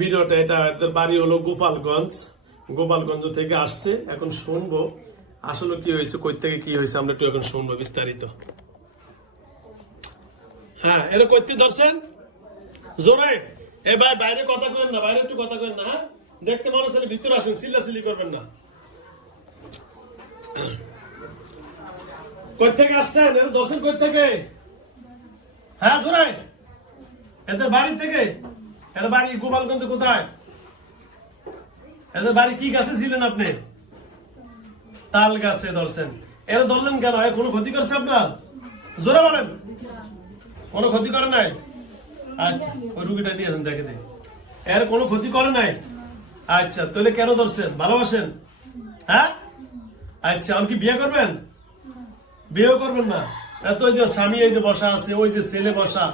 ভিডিওটা এটা এদের বাড়ি হলো গোপালগঞ্জ। গোপালগঞ্জ থেকে আসছে। এখন শুনব আসলে কি হয়েছে, কই থেকে কি হয়েছে, আমরা একটু এখন শুনব বিস্তারিত। হ্যাঁ এটা করতে ধরছেন? জোরে। এ ভাই, বাইরে কথা করেন না, বাইরে একটু কথা করেন না হ্যাঁ? দেখতে মানুষ ভিতরে আসেন চিল্লাচিল্লি করবেন না। কই থেকে আসছেন? এটা ধরছেন কই থেকে? হ্যাঁ জোরে। এদের বাড়ি থেকে? এদের বাড়ি, গোপালগঞ্জে কোথায়? এদের বাড়ি কি গাছে ছিলেন আপনি? তাল গাছে ধরছেন। এরা ধরলেন কেন? কোনো ক্ষতি করছে আপনার? জোরে বলেন। কোনো ক্ষতি করে নাই? আচ্ছা রুগীটা দিয়েছেন দেখে দে এর কোনো ক্ষতি করে নাই? আচ্ছা তাহলে কেন ধরছেন? ভালোবাসেন? হ্যাঁ? আচ্ছা কি বিয়ে করবেন? বিয়েও করবেন না। এত যে স্বামী এই যে বসা আছে, ওই যে ছেলে বসা,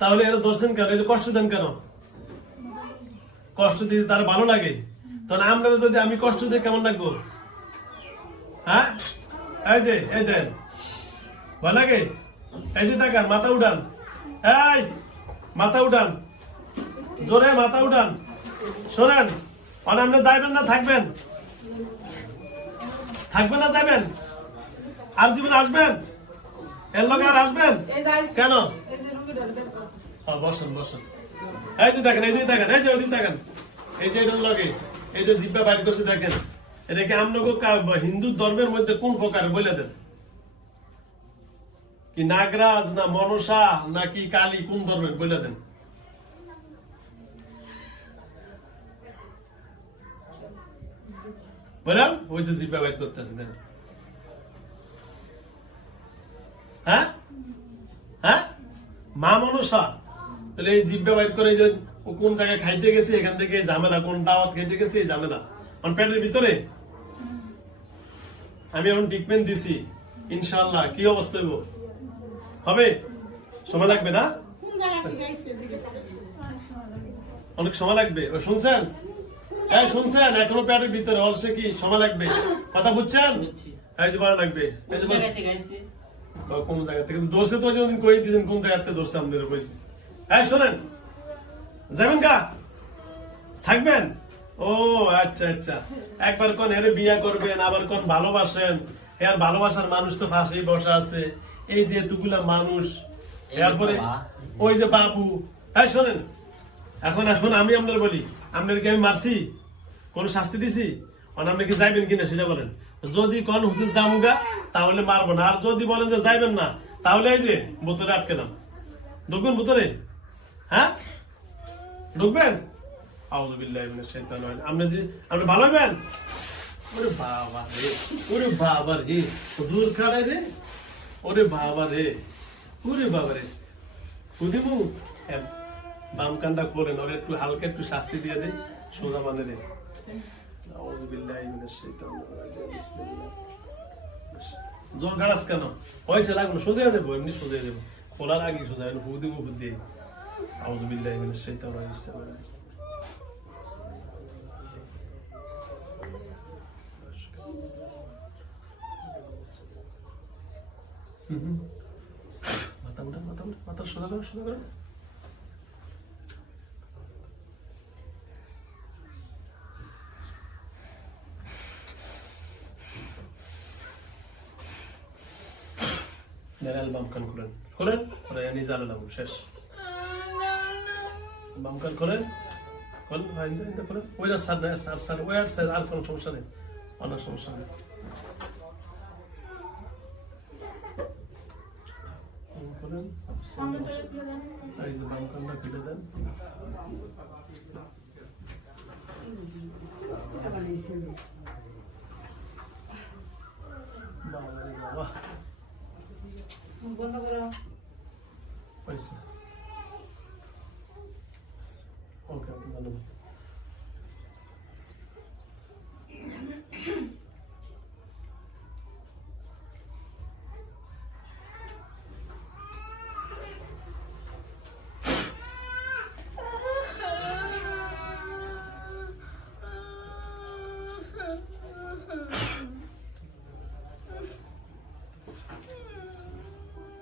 তাহলে এরা ধরছেন কেন? এই যে কষ্ট দেন কেন? কষ্ট দিতে তার ভালো লাগে। তাহলে আমরা যদি আমি কষ্ট দিই কেমন লাগবো? হ্যাঁ? এই যে এই দেন। ভালো লাগে? এই যে তাকান মাথা উঠান। এই মাথা উঠান। জোরে মাথা উঠান। শোনেন অনামনে যাইবেন না থাকবেন। থাকবেন না যাবেন আর জীবন আসবেন? এর লগে আর আসবেন? কেন? হ্যাঁ, বসেন বসেন। এই যে দেখেন, এই যে দেখেন, এই যে ওই দেখেন। এই যে এই যে জিব্বা বাইর করছে, দেখেন। এটা কি আমনগো হিন্দু ধর্মের মধ্যে কোন প্রকার বলে দেন। কি নাগরাজ না মনসা নাকি কালী, কোন ধর্মের বলে দেন। বলেন ওই যে জিব্বা বাইর করতেছে হ্যাঁ? হ্যাঁ? মা মনসা? তাহলে এই জিব্বা বাইর করে যে কোন জায়গায় খাইতে গেছে এখান থেকে ঝামেলা কোন দাওয়াত খাইতে গেছে এই ঝামেলা। আমার পেটের ভিতরে? আমি এখন ট্রিটমেন্ট দিছি। ইনশাল্লাহ কি অবস্থা হইব? হবে? সময় লাগবে না? অনেক সময় লাগবে। ও শুনছেন? হ্যাঁ শুনছেন? এখনও পেটের ভিতরে অলসে কি সময় লাগবে? কথা বুঝছেন? এই যে ভালো লাগবে। এই যে কোন জায়গা থেকে? দোষে তো যেদিন কই দিয়েছেন কোন জায়গা থেকে দোষে আপনারা কইছে হ্যাঁ শোনেন যাবেন কা থাকবেন? ও আচ্ছা আচ্ছা। একবার কোন এর বিয়া করবেন আবার কোন ভালোবাসেন। এর ভালোবাসার মানুষ তো ফাঁসেই বসা আছে। এই যে এতগুলা মানুষ এরপরে ওই যে বাবু। হ্যাঁ শোনেন এখন এখন আমি আপনার বলি আপনার কি আমি মারছি কোন শাস্তি দিছি? অন আপনি কি যাইবেন কিনা সেটা বলেন। যদি কোন হুজুর জামুগা তাহলে মারবো না। আর যদি বলেন যে যাইবেন না তাহলে এই যে বোতলে আটকে নাম। ঢুকবেন বোতলে হ্যাঁ? ঢুকবেন? আপনি ওরে বাবা রে, ওরে বাবা রে। রে? ওরে বাবা রে বাবা রে। একটু হালকা একটু শাস্তি দিয়ে দেয় সোজা মানে বিসমিল্লাহ। জোর গাড়াস কেন? হয়েছে লাগল সোজা দেবো, এমনি সোজা দেবো। খোলার আগে সোজা দেবো। হু দিব হু দিয়ে আউযু বিল্লাহি মিনাশ শাইতানির রাজিম মাথা উঠা মাথা উঠা মাথা সোজা করো সোজা করো দেন বাম কান খুলেন খোলেন ওরা জানি জ্বালালাম শেষ বাম খোলেন। খোল স্যার না স্যার স্যার ওই আর স্যার আর কোনো সমস্যা নেই। সমস্যা এই যে বাম কানটা খুলে দেন। বাবা। বন্ধ করো। হয়েছে। ওকে ওকে ধন্যবাদ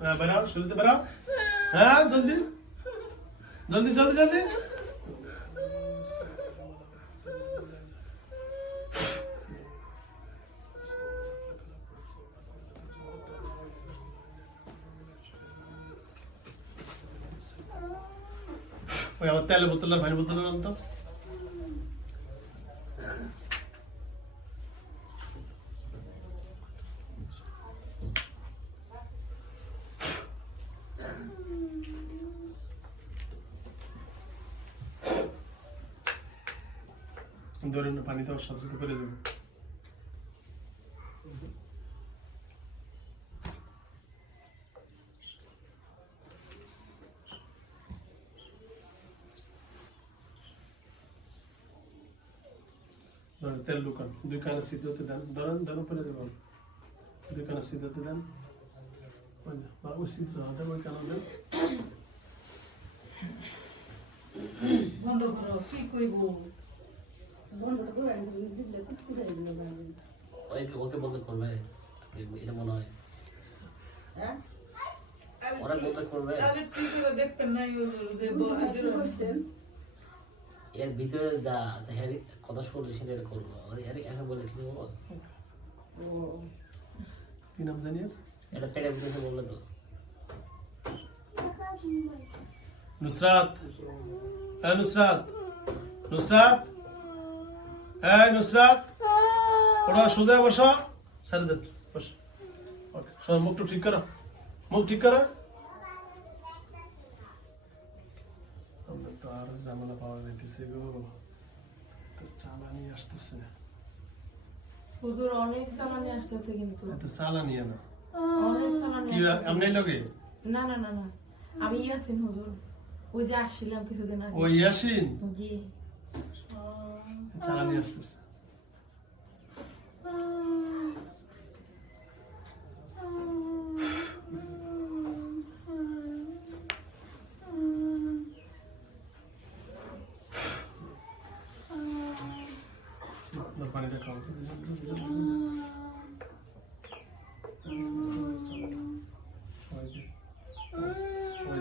হ্যাঁ বেরাও শুরুতে বেরাও হ্যাঁ জলদি জলদি ওই আমার তেলের বোতল আর পানির বোতল আনতো। এমনি পানিতে সাথে সাথে করে দেবো ধরেন তেল দোকান দুই কানে সিদ্ধ হতে দেন ধরেন ধরেন পরে দেবেন দুই কানে সিদ্ধ হতে দেন বা ওই সিদ্ধ হতে ওই কানে দেন বন্ধ করো কি কইব বন্ধ করে আমি দিলে কত করে দিল ওকে ওকে বলতে করবে এটা মনে হয় হ্যাঁ ওরা করবে আগে কি করে না কইছেন এর ভিতরে যা আছে হ্যারি কথা শুনলে সেটা এর করব। হ্যারি এখন বলে কি বলব কি নাম জানি এটা পেটের ভিতরে বললে তো নুসরাত। হ্যাঁ নুসরাত। নুসরাত। হ্যাঁ নুসরাত। ওরা সোজা বসো। সারি দেন বস মুখটা ঠিক করো। মুখ ঠিক করো। ঝামেলা পাওয়া যাইতেছে গো। চালা নিয়ে আসতেছে। হুজুর অনেক সামানি আসতেছে কিন্তু। এত না। অনেক লগে? না না না না। আমি ইয়াসিন হুজুর। ওই যে আসছিলাম কিছুদিন আগে। ওই ইয়াসিন? জি। চালানি আসতেছে না, পানিটা খাও ওই যে, ওই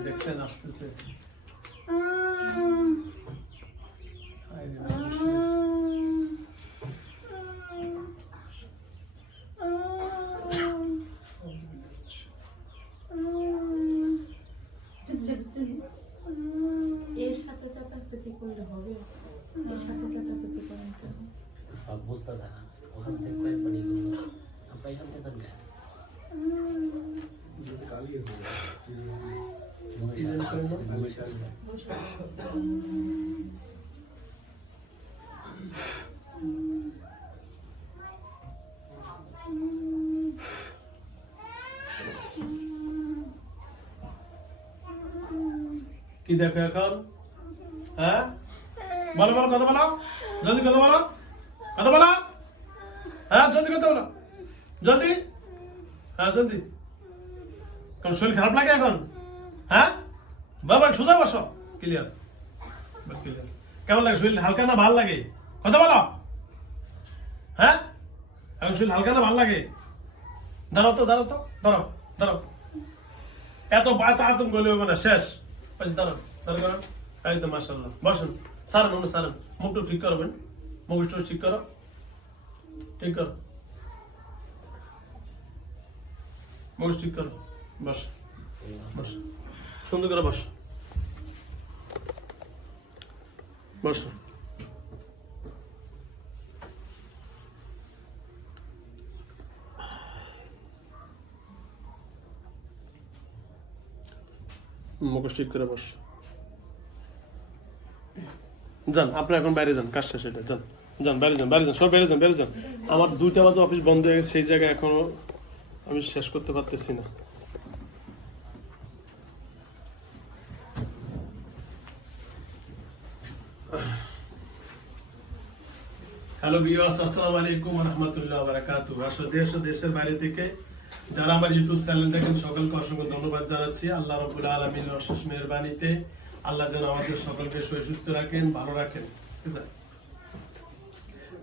দেখছেন আসতেছে আই রে, অবশ্যই। এর সাথে চাপাচাপি করলে হবে এর সাথে চাপাচাপি করেন কেন? সব বুঝতে থাকা ওখান থেকে কয়েকবার এগুলো আপনার এখান থেকে কেন কি দেখো এখন? হ্যাঁ? বলো বলো, কথা বলো। জলদি কথা বলো। কথা বলো। হ্যাঁ জলদি কথা বলো। জলদি। হ্যাঁ জলদি। কারণ শরীর খারাপ লাগে এখন। হ্যাঁ? বাবা সোজা বসো। ক্লিয়ার ক্লিয়ার কেমন লাগে শরীর? হালকা না ভালো লাগে? কথা বলো। হ্যাঁ? এখন শরীর হালকা না ভালো লাগে? দাঁড়াও তো দাঁড়াও তো। দাঁড়াও দাঁড়াও। এত এত আতঙ্ক হলে হবে না, শেষ। দাঁড়ান করেন একদম মাসাল্লাহ বসেন। সারান উনি সারান। মুখটা ঠিক করবেন মুখটা ঠিক করো। ঠিক করো। মুখ ঠিক করো। বস। বস। সুন্দর করে বস। বস মুখোশ ঠিক করে বস। যান, আপনি এখন বাইরে যান, কাজ শেষ এটা যান যান, বাইরে যান বাইরে যান সব বাইরে যান বাইরে যান। আমার দুইটা বাজে অফিস বন্ধ হয়ে গেছে, সেই জায়গায় এখনও আমি শেষ করতে পারতেছি না। হ্যালো ভিউয়ার্স আসসালামু আলাইকুম রাহমাতুল্লাহি বারাকাতুহু আসলে দেশ ও দেশের বাইরে থেকে যারা আমার ইউটিউব চ্যানেল দেখেন, সকলকে অসংখ্য ধন্যবাদ জানাচ্ছি। আল্লাহ রাব্বুল আলামিনের অশেষ মেহেরবানিতে আল্লাহ যেন আমাদের সকলকে সুস্থ রাখেন, ভালো রাখেন। ঠিক আছে?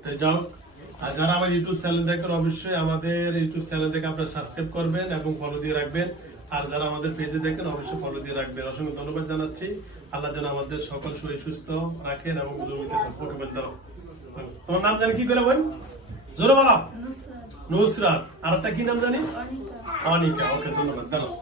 তাই যাও, আর যারা আমার ইউটিউব চ্যানেল দেখেন, অবশ্যই আমাদের ইউটিউব চ্যানেল থেকে আপনারা সাবস্ক্রাইব করবেন এবং ফলো দিয়ে রাখবেন। আর যারা আমাদের পেজে দেখেন, অবশ্যই ফলো দিয়ে রাখবেন। অসংখ্য ধন্যবাদ জানাচ্ছি। আল্লাহ যেন আমাদের সকল শরীর সুস্থ রাখেন এবং জমিতে সম্পর্ক দাও। তোমার নাম জানি, কি করে বোন? জোরে বলো। নুসরাত। আর একটা কি নাম জানি? অনিকা ওকে, ধন্যবাদ, দাঁড়াও।